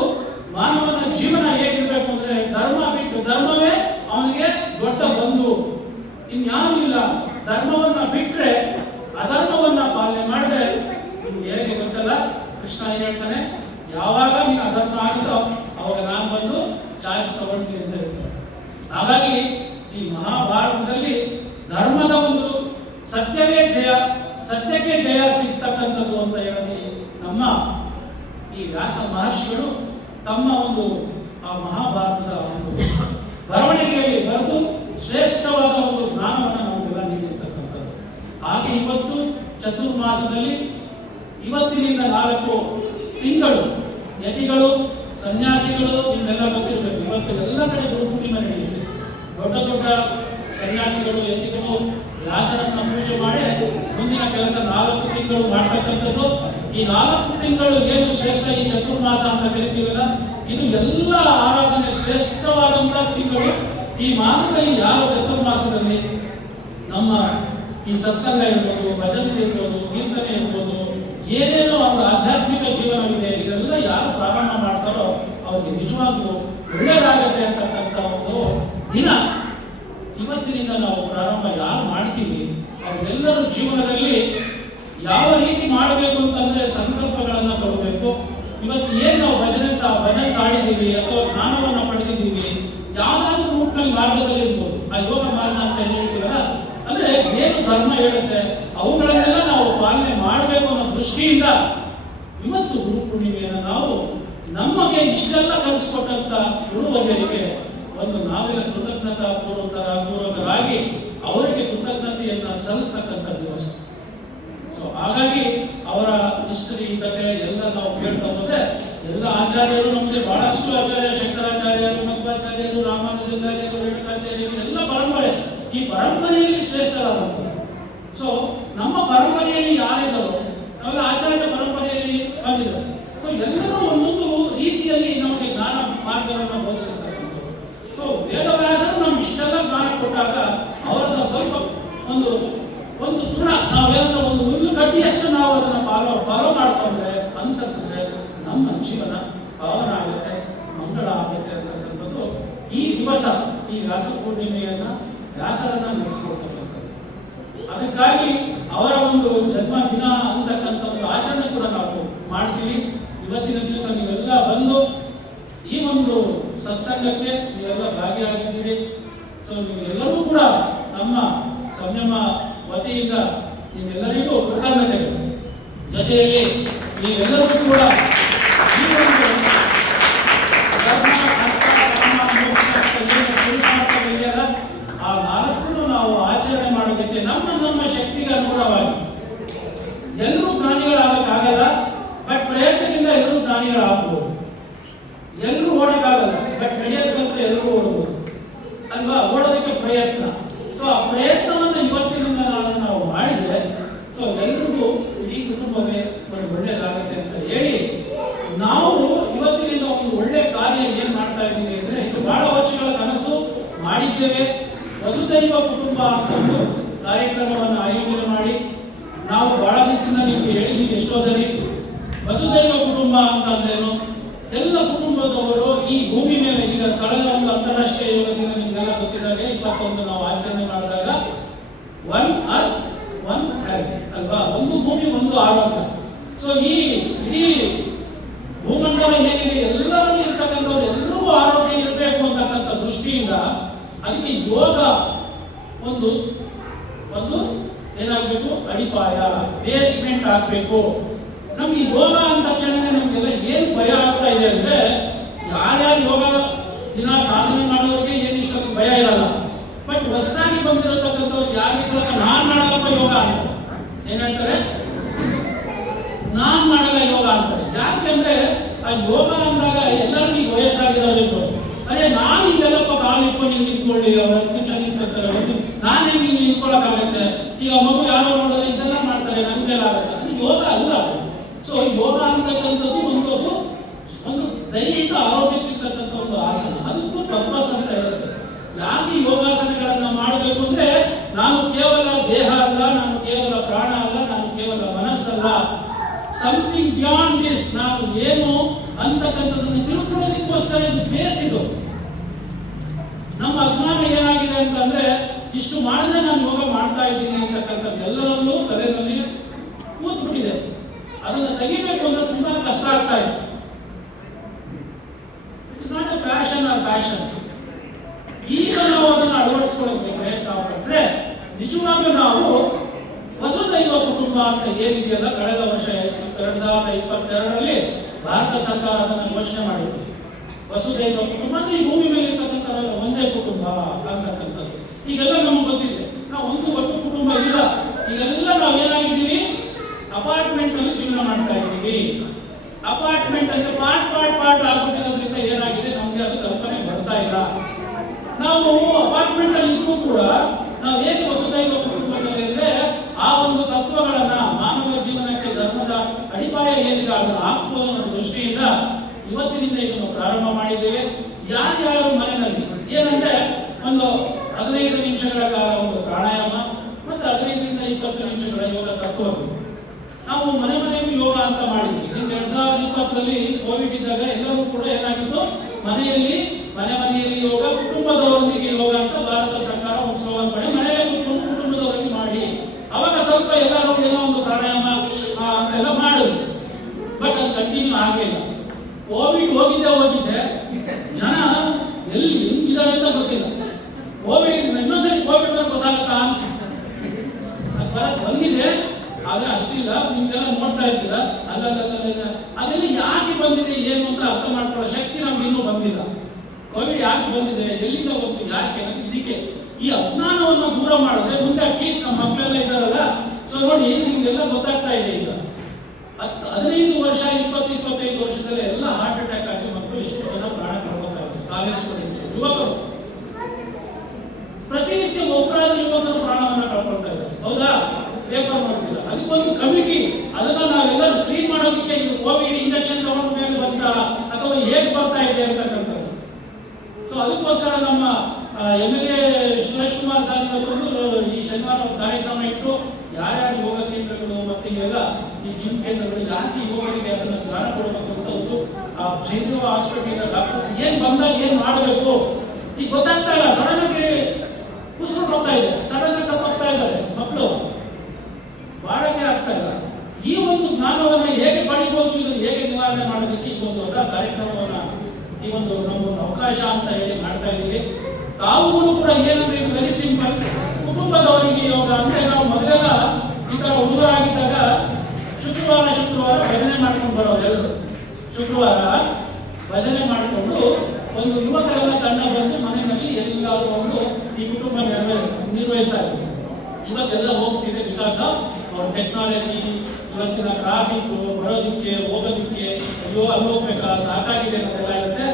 ಮಾನವನ ಜೀವನ ಹೇಗಿರ್ಬೇಕು ಅಂದ್ರೆ ಧರ್ಮ ಬಿಟ್ಟು ಧರ್ಮವೇ ಅವನಿಗೆ ದೊಡ್ಡ ಬಂಧು, ಇನ್ಯಾರು ಇಲ್ಲ. ಧರ್ಮವನ್ನ ಬಿಟ್ರೆ ಅಧರ್ಮವನ್ನ ಪಾಲನೆ ಮಾಡಿದ್ರೆ ನಿಮ್ಗೆ ಹೇಗೆ ಗೊತ್ತಲ್ಲ, ಕೃಷ್ಣ ಏನ್ ಹೇಳ್ತಾನೆ, ಯಾವಾಗ ನೀನು ಅಧರ್ಮ ಆಗುತ್ತೋ ಅವಾಗ ನಾನು ಬಂದು ಚಾರ್ಜ್ ತಗೊಳ್ತೀನಿ ಅಂತ ಹೇಳ್ತಾರೆ. ಹಾಗಾಗಿ ಈ ಮಹಾಭಾರತದಲ್ಲಿ ಧರ್ಮದ ಒಂದು ಸತ್ಯವೇ ಜಯ, ಸತ್ಯಕ್ಕೆ ಜಯ ಸಿಗ್ತಕ್ಕಂಥದ್ದು ಅಂತ ಹೇಳಿ ನಮ್ಮ ಈ ವ್ಯಾಸ ಮಹರ್ಷಿಗಳು ತಮ್ಮ ಒಂದು ಆ ಮಹಾಭಾರತದ ಒಂದು ಬರವಣಿಗೆಯಲ್ಲಿ ಬರೆದು ಶ್ರೇಷ್ಠವಾದ ಒಂದು ಜ್ಞಾನವನ್ನು ನಮಗೆಲ್ಲ ನೀಡಿರ್ತಕ್ಕಂಥದ್ದು. ಹಾಗೆ ಇವತ್ತು ಚತುರ್ಮಾಸದಲ್ಲಿ ಇವತ್ತಿನಿಂದ 4 ತಿಂಗಳು ಯತಿಗಳು, ಸನ್ಯಾಸಿಗಳು ನಿಮ್ಮೆಲ್ಲ ಗೊತ್ತಿರಬೇಕು. ಇವತ್ತು ಎಲ್ಲ ಕಡೆ ಗುರುಪೂರ್ಣಿಮೆ ನಡೆಯುತ್ತೆ. ದೊಡ್ಡ ದೊಡ್ಡ ಸನ್ಯಾಸಿಗಳು, ಯತಿಗಳು ವ್ಯಾಸರನ್ನ ಪೂಜೆ ಮಾಡಿ ಮುಂದಿನ ಕೆಲಸ 4 ತಿಂಗಳು ಮಾಡ್ತಕ್ಕಂಥದ್ದು. ಈ 4 ತಿಂಗಳು ಏನು ಶ್ರೇಷ್ಠ, ಈ ಚತುರ್ಮಾಸ ಅಂತ ಕರಿತೀವಲ್ಲ, ಇದು ಎಲ್ಲ ಆರಾಧನೆ ಶ್ರೇಷ್ಠವಾದಂತಹ ತಿಂಗಳು. ಈ ಮಾಸದಲ್ಲಿ ಯಾವ ಚತುರ್ಮಾಸದಲ್ಲಿ ನಮ್ಮ ಈ ಸತ್ಸಂಗ ಇರ್ಬೋದು, ಭಜನ್ಸ್ ಇರ್ಬೋದು, ಕೀರ್ತನೆ ಇರ್ಬೋದು, ಏನೇನೋ ಒಂದು ಆಧ್ಯಾತ್ಮಿಕ ಜೀವನವಿದೆ, ಇದೆಲ್ಲ ಯಾರು ಪ್ರಾರಂಭ ಮಾಡ್ತಾರೋ ಅವ್ರಿಗೆ ನಿಜವಾಗ್ಲೂ ಒಳ್ಳೆಯದಾಗತ್ತೆ ಅಂತಕ್ಕಂಥ ಒಂದು ದಿನ ಇವತ್ತಿನಿಂದ ನಾವು ಪ್ರಾರಂಭ ಯಾರು ಮಾಡ್ತೀವಿ ಅವರೆಲ್ಲರೂ ಜೀವನದಲ್ಲಿ ಯಾವ ರೀತಿ ಮಾಡಬೇಕು ಅಂತಂದ್ರೆ ಸಂಕಲ್ಪಗಳನ್ನ ತಗೋಬೇಕು. ಇವತ್ತು ಏನು ನಾವು ಭಜನ್ಸ್ ಆಡಿದ್ದೀವಿ ಅಥವಾ ಜ್ಞಾನವನ್ನು ಪಡೆದಿದ್ದೀವಿ, ಯಾವ್ದಾದ್ರೂ ರೂಟ್ನಲ್ಲಿ ಮಾರ್ಗದಲ್ಲಿ ಇರ್ಬೋದು. ಆ ಯೋಗ ಮಾರ್ಗ ಅಂತ ಹೇಳ್ತೀವಲ್ಲ, ಅಂದ್ರೆ ಏನು ಧರ್ಮ ಹೇಳುತ್ತೆ ಅವುಗಳನ್ನೆಲ್ಲ ನಾವು ಪಾಲನೆ ಮಾಡಬೇಕು ಅನ್ನೋ ದೃಷ್ಟಿಯಿಂದ ಇವತ್ತು ಗುರು ಪೂರ್ಣಿಮೆಯನ್ನು ನಾವು ನಮಗೆ ಇಷ್ಟೆಲ್ಲ ಕಲಿಸ್ಕೊಟ್ಟಂತ ಗುರುವರಿಗೆ ಒಂದು ನಾವೆಲ್ಲ ಪೂರ್ವಕರಾಗಿ ಅವರಿಗೆ ಕೃತಜ್ಞತೆಯನ್ನ ಸಲ್ಲಿಸ್ತಕ್ಕಂಥ ದಿವಸ. ಸೊ ಹಾಗಾಗಿ ಅವರ ಹಿಸ್ಟರಿ ಕಥೆ ಎಲ್ಲ ನಾವು ಕೇಳ್ತಾ ಹೋದ್ರೆ ಎಲ್ಲ ಆಚಾರ್ಯರು ನಮಗೆ ಬಹಳಷ್ಟು ಆಚಾರ್ಯ, ಶಂಕರಾಚಾರ್ಯರು, ಮಧ್ವಾಚಾರ್ಯರು, ರಾಮಾನುಜಾಚಾರ್ಯರು, ರೇಣುಕಾಚಾರ್ಯರು ಎಲ್ಲ ಪರಂಪರೆ, ಈ ಪರಂಪರೆಯಲ್ಲಿ ಶ್ರೇಷ್ಠರಾದಂಥದ್ದು. ಸೊ ನಮ್ಮ ಪರಂಪರೆಯಲ್ಲಿ ಯಾರಿದ್ದಾರೋ ನಾವೆಲ್ಲ ಆಚಾರ್ಯ ಪರಂಪರೆಯಲ್ಲಿ ಬಂದಿದ್ದಾರೆ. ಸೊ ಎಲ್ಲರೂ ಒಂದೊಂದು ರೀತಿಯಲ್ಲಿ ನಮಗೆ ಜ್ಞಾನ ಮಾರ್ಗವನ್ನು ಬೋಧಿಸಿರ್ತಕ್ಕಂಥದ್ದು. ಸೊ ವೇದವ್ಯಾಸರು ನಮ್ಗೆ ಇಷ್ಟೆಲ್ಲ ಜ್ಞಾನ ಕೊಟ್ಟಾಗ ಅವರನ್ನ ಸ್ವಲ್ಪ ಒಂದು ತೃಣ ನಾವೇನಾದ್ರೂ ಒಂದು ಹುಲ್ಲು ಕಡ್ಡಿಯಷ್ಟು ನಾವು ಅದನ್ನ ಫಾಲೋ ಮಾಡ್ಕೊಂಡ್ರೆ, ಅನುಸರಿಸಿದ್ರೆ ನಮ್ಮ ಜೀವನ ಪಾವನ ಆಗುತ್ತೆ, ಮಂಗಳ ಆಗುತ್ತೆ ಅಂತಕ್ಕಂಥದ್ದು ಈ ದಿವಸ, ಈ ವ್ಯಾಸ ಪೂರ್ಣಿಮೆಯನ್ನ ವ್ಯಾಸರನ್ನ ನಡೆಸ್ಕೊಳ್ತಕ್ಕಂಥದ್ದು. ಅದಕ್ಕಾಗಿ ಅವರ ಒಂದು ಜನ್ಮದಿನ ಅಂತಕ್ಕಂಥ ಒಂದು ಆಚರಣೆ ಕೂಡ ನಾವು ಮಾಡ್ತೀವಿ. ಇವತ್ತಿನ ದಿವಸ ನೀವೆಲ್ಲ ಬಂದು ಈ ಒಂದು ಸತ್ಸಂಗಕ್ಕೆ ನೀವೆಲ್ಲ ಭಾಗಿಯಾಗಿದ್ದೀರಿ. ಸೊ ನೀವೆಲ್ಲರೂ ಕೂಡ ನಮ್ಮ ಸಂಯಮ ವತಿಯಿಂದ ನೀವೆಲ್ಲರಿಗೂ ಕೃತಜ್ಞತೆಗಳು. ಜೊತೆಯಲ್ಲಿ ನೀವೆಲ್ಲರೂ ಕೂಡ ಈ ಒಂದು ಪುರುಷಾರ್ಥವಿದೆಯಲ್ಲ ಆ 4 ನಾವು ಆಚರಣೆ ಮಾಡೋದಕ್ಕೆ ನಮ್ಮ ಶಕ್ತಿಗೆ ಅನುಗುಣವಾಗಿ ಎಲ್ಲರೂ ಜ್ಞಾನಿಗಳಾಗಕ್ಕಾಗಲ್ಲ, ಬಟ್ ಪ್ರಯತ್ನದಿಂದ ಎಲ್ಲರೂ ಜ್ಞಾನಿಗಳಾಗಬಹುದು. ಎಲ್ಲರೂ ಓಡಕ್ಕಾಗಲ್ಲ, ಬಟ್ ನಡೆಯೋದಕ್ಕಂತ ಎಲ್ಲರೂ ಓಡಬಹುದು ಅಲ್ವಾ. ಓಡೋದಕ್ಕೆ ಪ್ರಯತ್ನ. ಸೊ ಆ ಪ್ರಯತ್ನವನ್ನು ಇವತ್ತಿನಿಂದ ನಾವು ಮಾಡಿದ್ರೆ ಸೊ ಎಲ್ರಿಗೂ ಇಡೀ ಕುಟುಂಬವೇ ಒಂದು ಒಳ್ಳೆಯದಾಗುತ್ತೆ ಅಂತ ಹೇಳಿ ನಾವು ಇವತ್ತಿನಿಂದ ಒಂದು ಒಳ್ಳೆ ಕಾರ್ಯ ಏನ್ ಮಾಡ್ತಾ ಇದ್ದೀವಿ ಅಂದ್ರೆ, ಇದು ಬಹಳ ವರ್ಷಗಳ ಕನಸು ಮಾಡಿದ್ದೇವೆ. ವಸುದೈವ ಕುಟುಂಬ ಅಂತ ಒಂದು ಕಾರ್ಯಕ್ರಮವನ್ನು ಆಯೋಜನೆ ಮಾಡಿ ನಾವು ಬಹಳ ದಿವಸದಿಂದ ನಿಮ್ಗೆ ಹೇಳಿದ್ದೀವಿ ಎಷ್ಟೋ ಸರಿ. ವಸುದೈವ ಕುಟುಂಬ ಅಂತಂದ್ರೇನು, ಎಲ್ಲ ಕುಟುಂಬದವರು ಈ ಭೂಮಿ ಮೇಲೆ, ಈಗ ಕಳೆದ ಒಂದು ಅಂತಾರಾಷ್ಟ್ರೀಯ ಯೋಗ ದಿನ ನಿಮ್ಗೆಲ್ಲ ಗೊತ್ತಿದ್ದಾರೆ, 21 ನಾವು ಆಚರಣೆ ಮಾಡಿದಾಗ ಒನ್ ಅರ್ತ್ ಒನ್ ಹೆಲ್ತ್ ಅಲ್ವಾ, ಒಂದು ಭೂಮಿ ಒಂದು ಆರೋಗ್ಯ. ಸೊ ಈ ಇಡೀ ಭೂಮಂಡಲ ಏನಿದೆ ಎಲ್ಲರಲ್ಲಿ ಇರ್ತಕ್ಕಂಥವ್ರು ಎಲ್ಲರಿಗೂ ಆರೋಗ್ಯ ಇರಬೇಕು ಅಂತಕ್ಕಂಥ ದೃಷ್ಟಿಯಿಂದ ಅದಕ್ಕೆ ಯೋಗ ಒಂದು ಒಂದು ಏನಾಗಬೇಕು, ಅಡಿಪಾಯ ಬೇಸ್ಮೆಂಟ್ ಆಗಬೇಕು. ನಮ್ಗೆ ಯೋಗ ಅಂದ ತಕ್ಷಣ ನಮಗೆಲ್ಲ ಏನು ಭಯ ಆಗ್ತಾ ಇದೆ ಅಂದ್ರೆ, ಯಾರ್ಯಾರು ಯೋಗ ದಿನ ಸಾಧನೆ ಮಾಡೋರಿಗೆ ಏನು ಇಷ್ಟೊಂದು ಭಯ ಇರಲ್ಲ. ಬಟ್ ಹೊಸದಾಗಿ ಬಂದಿರತಕ್ಕಂಥವ್ರು ಯಾರಿಗೂ ನಾನ್ ಮಾಡಲ್ಲಪ್ಪ ಯೋಗ ಅಂತ ಏನ್ ಹೇಳ್ತಾರೆ, ನಾನ್ ಮಾಡಲ್ಲ ಯೋಗ ಅಂತಾರೆ. ಯಾಕೆಂದ್ರೆ ಆ ಯೋಗ ಅಂದಾಗ ಎಲ್ಲರಿಗೂ ವಯಸ್ಸಾಗಿರೋದು, ಅರೆ ನಾನು ಈಗೆಲ್ಲಪ್ಪ ಕಾಲು ಇಟ್ಕೊಂಡು ಹಿಂಗೆ ನಿಂತ್ಕೊಳ್ಳಿ, 10 ನಿಮಿಷ ನಿಂತ್ಕೊಳ್ತಾರೆ, ನಾನು ಹೆಂಗೆ ನಿಂತ್ಕೊಳ್ಳೋಕ್ಕಾಗತ್ತೆ, ಈಗ ಮಗು ಯಾರೋ ನೋಡಿದ್ರೆ ಇದೆಲ್ಲ ಮಾಡ್ತಾರೆ, ನನ್ಗೆ ಆಗುತ್ತೆ, ಅದು ಯೋಗ ಅಲ್ಲ. ಸೊ ಯೋಗ ಅಂತಕ್ಕಂಥದ್ದು ಒಂದು ದೈಹಿಕ ಆರೋಗ್ಯಕ್ಕಿರ್ತಕ್ಕಂಥ ಒಂದು ಆಸನ, ಅದಕ್ಕೂ ಪರ್ಪಸ್ ಅಂತ ಇರುತ್ತೆ. ಯಾಕೆ ಯೋಗಾಸನಗಳನ್ನ ಮಾಡಬೇಕು ಅಂದ್ರೆ, ನಾನು ಕೇವಲ ದೇಹ ಅಲ್ಲ, ನಾನು ಕೇವಲ ಪ್ರಾಣ ಅಲ್ಲ, ನಾನು ಕೇವಲ ಮನಸ್ಸಲ್ಲ, ಸಮಥಿಂಗ್ ಬಿಯಾಂಡ್ ದಿಸ್, ನಾವು ಏನು ಅಂತಕ್ಕಂಥದ್ದನ್ನು ತಿಳ್ಕೊಳ್ಳೋದಕ್ಕೋಸ್ಕರ ಇದು ಬೇಸಿದು. ನಮ್ಮ ಅಜ್ಞಾನ ಏನಾಗಿದೆ ಅಂತಂದ್ರೆ, ಇಷ್ಟು ಮಾಡಿದ್ರೆ ನಾನು ಯೋಗ ಮಾಡ್ತಾ ಇದ್ದೀನಿ ಅಂತಕ್ಕಂಥದ್ದು ಎಲ್ಲರಲ್ಲೂ ತಲೆಯಲ್ಲಿ ಕೂತ್ಬಿಟ್ಟಿದೆ. ಅದನ್ನು ತೆಗಿಬೇಕು ಅಂದ್ರೆ ತುಂಬಾ ಕಷ್ಟ ಆಗ್ತಾ ಇದೆ. It's not a fashion or fashion. ಈಗ ನಾವು ಅದನ್ನು ಅಳವಡಿಸ್ಕೊಳ್ಳೋಕೆ ಪ್ರಯತ್ನ ಪಟ್ಟರೆ ನಿಜವಾಗ್ಲೂ ನಾವು ವಸುದೈವ ಕುಟುಂಬ ಅಂತ ಏನಿದೆಯಲ್ಲ, ಕಳೆದ ವರ್ಷ 2022ರಲ್ಲಿ ಭಾರತ ಸರ್ಕಾರ ಅದನ್ನು ಘೋಷಣೆ ಮಾಡಿತ್ತು. ವಸುದೈವ ಕುಟುಂಬ ಅಂದ್ರೆ ಈ ಭೂಮಿ ಮೇಲೆ ಇರ್ತಕ್ಕಂಥವರೆಲ್ಲ ಒಂದೇ ಕುಟುಂಬ ಅಂತಕ್ಕಂಥದ್ದು. ಈಗೆಲ್ಲ ನಮ್ಗೆ ಗೊತ್ತಿದೆ, ನಾವು ಒಂದು ಒಟ್ಟು ಕುಟುಂಬ ಇಲ್ಲ. ಈಗೆಲ್ಲ ನಾವು ಏನಾಗಿದ್ದೀವಿ, ಅಪಾರ್ಟ್ಮೆಂಟ್ ಅಲ್ಲಿ ಜೀವನ ಮಾಡ್ತಾ ಇದ್ದೀವಿ. ಅಪಾರ್ಟ್ಮೆಂಟ್ ಅಂದ್ರೆ ಪಾರ್ಟ್ ಆಗ್ಬಿಟ್ಟಿರೋದ್ರಿಂದ ಏನಾಗಿದೆ, ನಮ್ಗೆ ಅದು ಕಲ್ಪನೆ ಬರ್ತಾ ಇಲ್ಲ. ನಾವು ಅಪಾರ್ಟ್ಮೆಂಟ್ ಅಲ್ಲಿ ಇದ್ರೂ ಕೂಡ ನಾವು ಹೇಗೆ ವಸುದೈವ ಕುಟುಂಬದಲ್ಲಿ ಅಂದ್ರೆ, ಆ ಒಂದು ತತ್ವಗಳನ್ನ ಮಾನವ ಜೀವನಕ್ಕೆ ಧರ್ಮದ ಅಡಿಪಾಯ ಏನಿದೆ ಅದನ್ನು ಹಾಕುವ ದೃಷ್ಟಿಯಿಂದ ಇವತ್ತಿನಿಂದ ಇದನ್ನು ಪ್ರಾರಂಭ ಮಾಡಿದ್ದೇವೆ. ಯಾರ್ಯಾರು ಮನೆಯಲ್ಲಿ ಏನಂದ್ರೆ, ಒಂದು 15 ನಿಮಿಷಗಳ ಕಾಲ ಒಂದು ಪ್ರಾಣಾಯಾಮ ಮತ್ತು 15ರಿಂದ 20 ನಿಮಿಷಗಳ ಯೋಗ ತತ್ವಗಳು ನಾವು ಮನೆಯಲ್ಲಿ ಯೋಗ ಅಂತ ಮಾಡಿದ್ವಿ. 2020ರಲ್ಲಿ ಕೋವಿಡ್ ಇದ್ದಾಗ ಎಲ್ಲರೂ ಕೂಡ ಏನಾಗಿತ್ತು, ಮನೆಯಲ್ಲಿ ಯೋಗ, ಕುಟುಂಬದವರೊಂದಿಗೆ ಯೋಗ ಅಂತ ಭಾರತ ಸರ್ಕಾರ ಒಂದು ಸ್ಲೋಗನ್ ಮಾಡಿ ಮನೆಯಲ್ಲಿ ಕೂತ್ಕೊಂಡು ಕುಟುಂಬದವರಿಗೆ ಮಾಡಿ, ಅವಾಗ ಸ್ವಲ್ಪ ಎಲ್ಲರೂ ಏನೋ ಒಂದು ಪ್ರಾಣಾಯಾಮ ಅಂತೆಲ್ಲ ಮಾಡಿದ್ರು. ಬಟ್ ಅದು ಕಂಟಿನ್ಯೂ ಆಗಿಲ್ಲ. ಕೋವಿಡ್ ಹೋಗಿದ್ದೆ ಜನ ಎಲ್ಲಿ ಹೆಂಗಿದ್ದಾರೆ ಅಂತ ಗೊತ್ತಿಲ್ಲ. ಕೋವಿಡ್ ಇನ್ನೊಂದ್ಸರಿ ಕೋವಿಡ್ ಗೊತ್ತಾಗುತ್ತಾ ಅನ್ಸುತ್ತೆ, ಬಂದಿದೆ ಆದ್ರೆ ಅಷ್ಟಿಲ್ಲ. ನಿಮ್ಗೆಲ್ಲ ನೋಡ್ತಾ ಇರ್ತೀರ, ಅದೆಲ್ಲ ಯಾಕೆ ಬಂದಿದೆ ಏನು ಅಂತ ಅರ್ಥ ಮಾಡ್ಕೊಳ್ಳೋ ಶಕ್ತಿ ನಮ್ಗೆ ಇನ್ನೂ ಬಂದಿಲ್ಲ. ಕೋವಿಡ್ ಯಾಕೆ ಬಂದಿದೆ, ಎಲ್ಲಿಂದ ಹೋಗ್ತು, ಯಾಕೆ ಅಂತ ಇದಕ್ಕೆ ಈ ಅಜ್ಞಾನವನ್ನು ದೂರ ಮಾಡಿದ್ರೆ ಮುಂದೆ ಅಟ್ಲೀಸ್ಟ್ ನಮ್ಮ ಮಕ್ಕಳೆಲ್ಲ ಇದ್ದಾರಲ್ಲ. ಸೊ ನೋಡಿ, ನಿಮ್ಗೆಲ್ಲ ಗೊತ್ತಾಗ್ತಾ ಇದೆ. ಈಗ 15 ವರ್ಷ 20-25 ವರ್ಷದಲ್ಲಿ ಎಲ್ಲ ಹಾರ್ಟ್ ಅಟ್ಯಾಕ್ ಆಗಿ ಮಕ್ಕಳು ಎಷ್ಟು ಜನ ಪ್ರಾಣ ಕಳ್ಕೊತಾ ಇದ್ದಾರೆ. ಕಾಲೇಜ್ ಸ್ಟೂಡೆಂಟ್ಸ್, ಯುವಕರು ಪ್ರತಿನಿತ್ಯ ಒಬ್ಬರಾದ್ರೂ ಯುವಕರು ಪ್ರಾಣವನ್ನು ಕಳ್ಕೊಳ್ತಾ ಇದ್ದಾರೆ. ಹೌದಾ? ಪೇಪರ್ ನೋಡ್ತಿಲ್ಲ. ಅದಕ್ಕೊಂದು ಕಮಿಟಿ, ಅದನ್ನ ನಾವೆಲ್ಲ ಸ್ಕ್ರೀನ್ ಮಾಡೋದಕ್ಕೆ ಇದು ಕೋವಿಡ್ ಇಂಜೆಕ್ಷನ್ ತಗೊಂಡ ಮೇಲೆ ಬಂತಾ ಅಥವಾ ಹೇಗೆ ಬರ್ತಾ ಇದೆ ಅಂತಕ್ಕಂಥದ್ದು. ಸೊ ಅದಕ್ಕೋಸ್ಕರ ನಮ್ಮ MLA ಸುರೇಶ್ ಕುಮಾರ್ ಸರ್ ಈ ಶನಿವಾರ ಕಾರ್ಯಕ್ರಮ ಇಟ್ಟು ಯಾರ್ಯಾರು ಯೋಗ ಕೇಂದ್ರಗಳು ಮತ್ತೆ ಇವೆಲ್ಲ ಈ ಜಿಮ್ ಕೇಂದ್ರಗಳು ಯಾಕೆ ಯೋಗರಿಗೆ ಅದನ್ನ ಜ್ಞಾನ ಕೊಡಬೇಕು ಅಂತ ಒಂದು ಆ ಜೈವ ಹಾಸ್ಪಿಟಲ್ ಡಾಕ್ಟರ್ಸ್ ಏನ್ ಬಂದಾಗ ಏನ್ ಮಾಡಬೇಕು ಈಗ ಗೊತ್ತಾಗ್ತಾ ಇಲ್ಲ. ಸಡನ್ ಆಗಿ ಕುಸ್ಕೊಂಡು ಹೋಗ್ತಾ ಇದೆ, ಸಡನ್ ಆಗಿ ಸತ್ತೋಗ್ತಾ ಇದ್ದಾರೆ ಮಕ್ಕಳು, ಬಾಳಕೆ ಆಗ್ತಾ ಇಲ್ಲ. ಈ ಒಂದು ಜ್ಞಾನವನ್ನ ಹೇಗೆ ಪಡಿಬಹುದು, ಇದನ್ನು ಹೇಗೆ ನಿವಾರಣೆ ಮಾಡೋದಕ್ಕೆ ಈ ಒಂದು ಹೊಸ ಕಾರ್ಯಕ್ರಮವನ್ನ, ಈ ಒಂದು ನಮ್ಮೊಂದು ಅವಕಾಶ ಅಂತ ಹೇಳಿ ಮಾಡ್ತಾ ಇದ್ದೀವಿ. ತಾವುಗಳು ಕೂಡ ಏನಂದ್ರೆ ಇದು ವೆರಿ ಸಿಂಪಲ್. ಕುಟುಂಬದವರಿಗೆ ಯೋಗ ಅಂದ್ರೆ, ನಾವು ಮೊದಲೆಲ್ಲ ಈ ತರ ಹುಡುಗರಾಗಿದ್ದಾಗ ಶುಕ್ರವಾರ ಭಜನೆ ಮಾಡ್ಕೊಂಡು ಬರೋರು. ಎಲ್ಲರೂ ಶುಕ್ರವಾರ ಭಜನೆ ಮಾಡಿಕೊಂಡು ಒಂದು ಯುವಕರೆಲ್ಲ ತಂಡ ಬಂದು ಮನೆಯಲ್ಲಿ ಎಲ್ಲಾದ್ರೂ ಒಂದು ಈ ಕುಟುಂಬ ನಿರ್ವಹಿಸ್ತಾ ಇದ್ರು. ಇವತ್ತೆಲ್ಲ ಹೋಗ್ತಿದೆ ಬಿಕಾಸ್ ಆಫ್ ಟೆಕ್ನಾಲಜಿ. ಇವತ್ತಿನ ಟ್ರಾಫಿಕ್, ಬರೋದಕ್ಕೆ ಹೋಗೋದಕ್ಕೆ, ಅಯ್ಯೋ ಅಲ್ಲಿ ಹೋಗ್ಬೇಕಾ ಸಾಕಾಗಿದೆ ಅಂತೆಲ್ಲ ಇರುತ್ತೆ.